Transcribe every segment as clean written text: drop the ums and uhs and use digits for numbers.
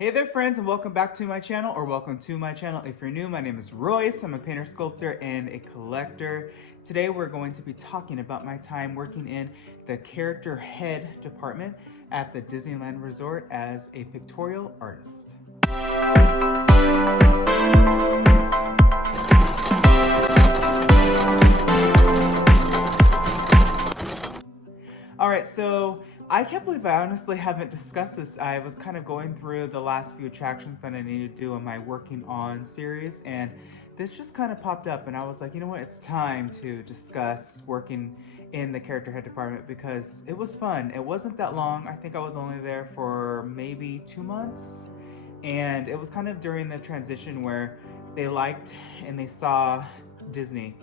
Hey there friends, and welcome back to my channel, or welcome to my channel. If you're new, my name is Royce. I'm a painter, sculptor, and a collector. Today we're going to be talking about my time working in the character head department at the Disneyland Resort as a pictorial artist. All right, so I can't believe I honestly haven't discussed this. I was kind of going through the last few attractions that I need to do in my Working On series, and this just kind of popped up, and I was like, you know what, it's time to discuss working in the character head department because it was fun. It wasn't that long. I think I was only there for maybe 2 months, and it was kind of during the transition where they liked and they saw Disney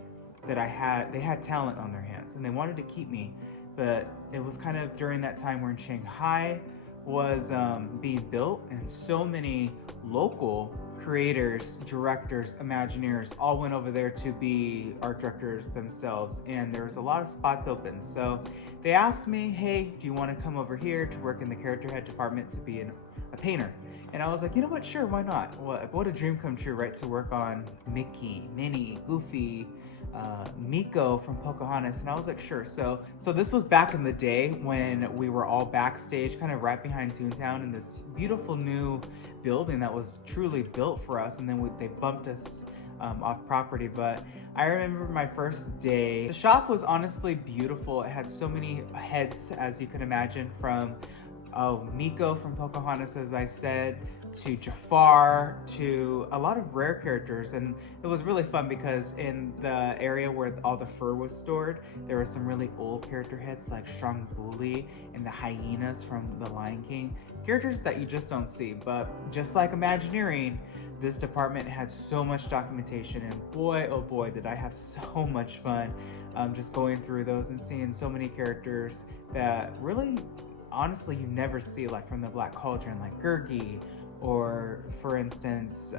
that they had talent on their hands, and they wanted to keep me. But it was kind of during that time when Shanghai was being built, and so many local creators, directors, Imagineers all went over there to be art directors themselves, and there was a lot of spots open. So they asked me, hey, do you want to come over here to work in the character head department to be a painter? And I was like, you know what, sure, why not? What a dream come true, right? To work on Mickey, Minnie, Goofy, Miko from Pocahontas, and I was like, sure. So this was back in the day when we were all backstage, kind of right behind Toontown, in this beautiful new building that was truly built for us, and then they bumped us off property. But I remember my first day. The shop was honestly beautiful. It had so many heads, as you can imagine, from Miko from Pocahontas, as I said, to Jafar, to a lot of rare characters. And it was really fun because in the area where all the fur was stored, there were some really old character heads like Strong Bully and the hyenas from The Lion King, characters that you just don't see. But just like Imagineering, this department had so much documentation, and boy, oh boy, did I have so much fun just going through those and seeing so many characters that really, honestly, you never see, like from the Black Cauldron, like Gurgi, or for instance,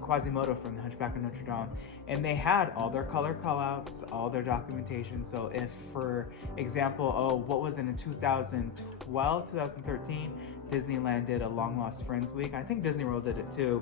Quasimodo from The Hunchback of Notre Dame. And they had all their color callouts, all their documentation. So if, for example, what was it, in 2012, 2013, Disneyland did a Long Lost Friends week. I think Disney World did it too,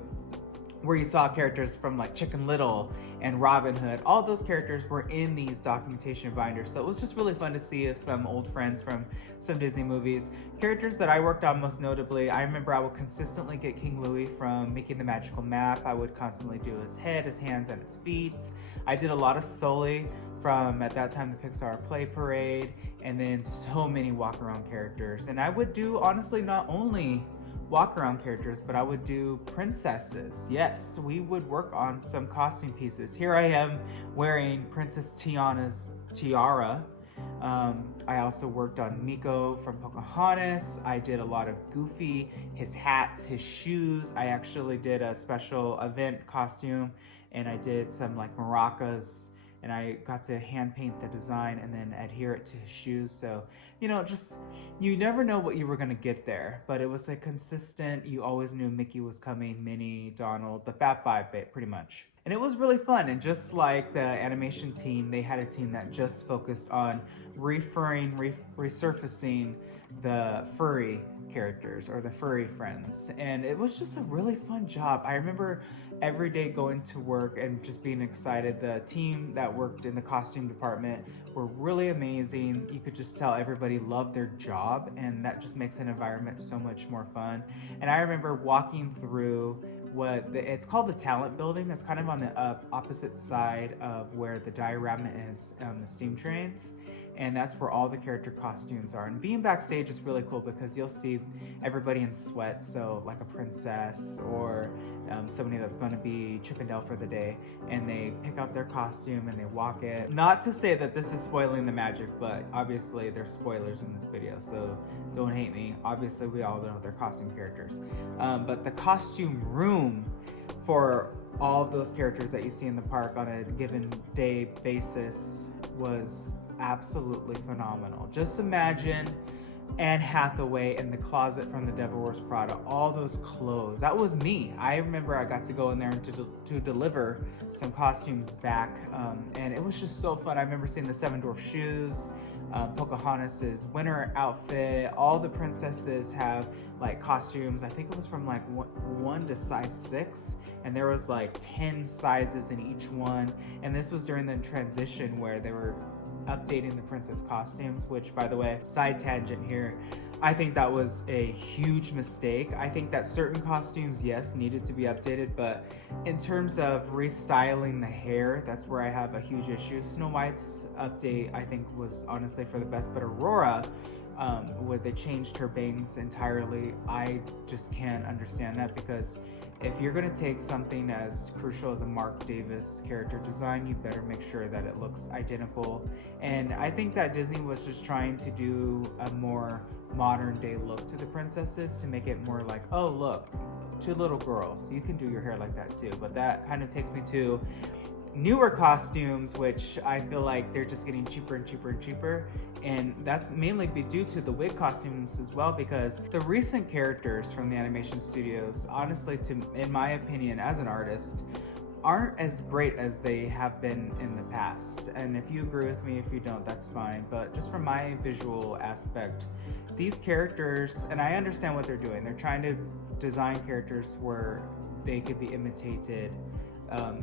where you saw characters from like Chicken Little and Robin Hood. All those characters were in these documentation binders. So it was just really fun to see some old friends from some Disney movies. Characters that I worked on most notably, I remember I would consistently get King Louie from Making the Magical Map. I would constantly do his head, his hands, and his feet. I did a lot of Sully from, at that time, the Pixar Play Parade, and then so many walk-around characters. And I would do, honestly, not only walk-around characters, but I would do princesses. Yes, we would work on some costume pieces. Here I am wearing Princess Tiana's tiara. I also worked on Miko from Pocahontas. I did a lot of Goofy, his hats, his shoes. I actually did a special event costume, and I did some like maracas, and I got to hand paint the design and then adhere it to his shoes. So, you know, just, you never know what you were gonna get there, but it was a consistent, you always knew Mickey was coming, Minnie, Donald, the Fat Five, pretty much. And it was really fun. And just like the animation team, they had a team that just focused on resurfacing the furry characters, or the furry friends. And it was just a really fun job. I remember every day going to work and just being excited. The team that worked in the costume department were really amazing. You could just tell everybody loved their job, and that just makes an environment so much more fun. And I remember walking through it's called the Talent Building. That's kind of on the opposite side of where the diorama is on the steam trains, and that's where all the character costumes are. And being backstage is really cool because you'll see everybody in sweats, so like a princess or somebody that's going to be Chip and Dale for the day, and they pick out their costume and they walk it. Not to say that this is spoiling the magic, but obviously there's spoilers in this video, so don't hate me. Obviously we all know they're costume characters, but the costume room for all of those characters that you see in the park on a given day basis was absolutely phenomenal. Just imagine Anne Hathaway in the closet from The Devil Wears Prada, all those clothes. That was me. I remember I got to go in there to deliver some costumes back, and it was just so fun. I remember seeing the Seven Dwarf shoes, Pocahontas's winter outfit. All the princesses have like costumes. I think it was from like one to size 6, and there was like 10 sizes in each one. And this was during the transition where they were updating the princess costumes, which, by the way, side tangent here, I think that was a huge mistake. I think that certain costumes, yes, needed to be updated, but in terms of restyling the hair, that's where I have a huge issue. Snow White's update, I think, was honestly for the best, but Aurora, where they changed her bangs entirely, I just can't understand that, because if you're going to take something as crucial as a Mark Davis character design, you better make sure that it looks identical. And I think that Disney was just trying to do a more modern day look to the princesses to make it more like, oh look, 2 little girls, you can do your hair like that too. But that kind of takes me to newer costumes, which I feel like they're just getting cheaper and cheaper and cheaper, and that's mainly due to the wig costumes as well, because the recent characters from the animation studios, honestly, in my opinion as an artist, aren't as great as they have been in the past. And if you agree with me, if you don't, that's fine, but just from my visual aspect, these characters, and I understand what they're doing, they're trying to design characters where they could be imitated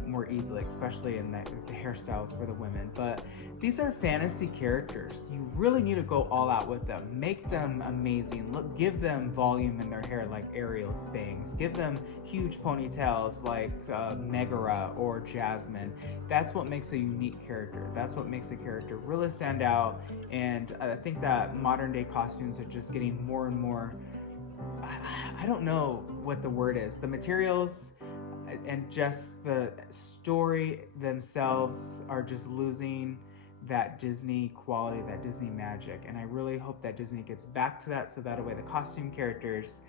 more easily, especially in the hairstyles for the women. But these are fantasy characters. You really need to go all out with them. Make them amazing. Give them volume in their hair like Ariel's bangs. Give them huge ponytails like Megara or Jasmine. That's what makes a unique character. That's what makes a character really stand out. And I think that modern day costumes are just getting more and more, I don't know what the word is. The materials and just the story themselves are just losing that Disney quality, that Disney magic. And I really hope that Disney gets back to that, so that way the costume characters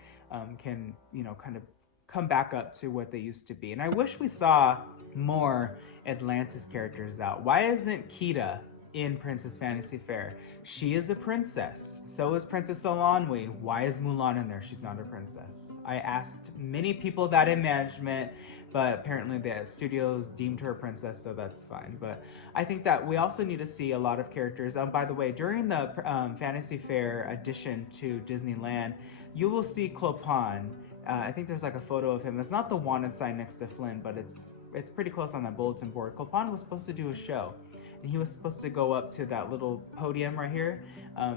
can, kind of come back up to what they used to be. And I wish we saw more Atlantis characters out. Why isn't Kida in Princess Fantasy Fair? She is a princess. So is Princess Olanwi. Why is Mulan in there? She's not a princess. I asked many people that in management, but apparently the studios deemed her a princess, so that's fine. But I think that we also need to see a lot of characters. By the way, during the Fantasy Fair addition to Disneyland, you will see Clopin. I think there's like a photo of him. It's not the wanted sign next to Flynn, but it's pretty close on that bulletin board. Clopin was supposed to do a show, and he was supposed to go up to that little podium right here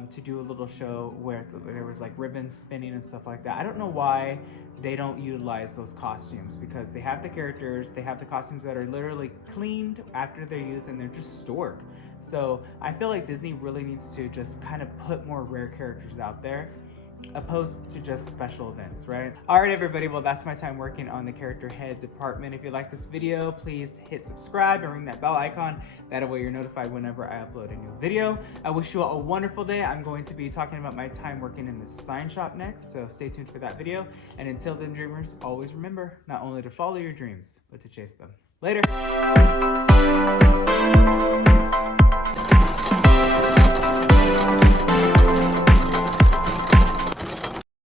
to do a little show where there was like ribbons spinning and stuff like that. I don't know why they don't utilize those costumes, because they have the characters, they have the costumes that are literally cleaned after they're used, and they're just stored. So I feel like Disney really needs to just kind of put more rare characters out there, opposed to just special events, right? All right, everybody, well, that's my time working on the character head department. If you like this video, please hit subscribe and ring that bell icon. That way you're notified whenever I upload a new video. I wish you all a wonderful day. I'm going to be talking about my time working in the sign shop next, so stay tuned for that video. And until then, dreamers, always remember not only to follow your dreams, but to chase them. Later.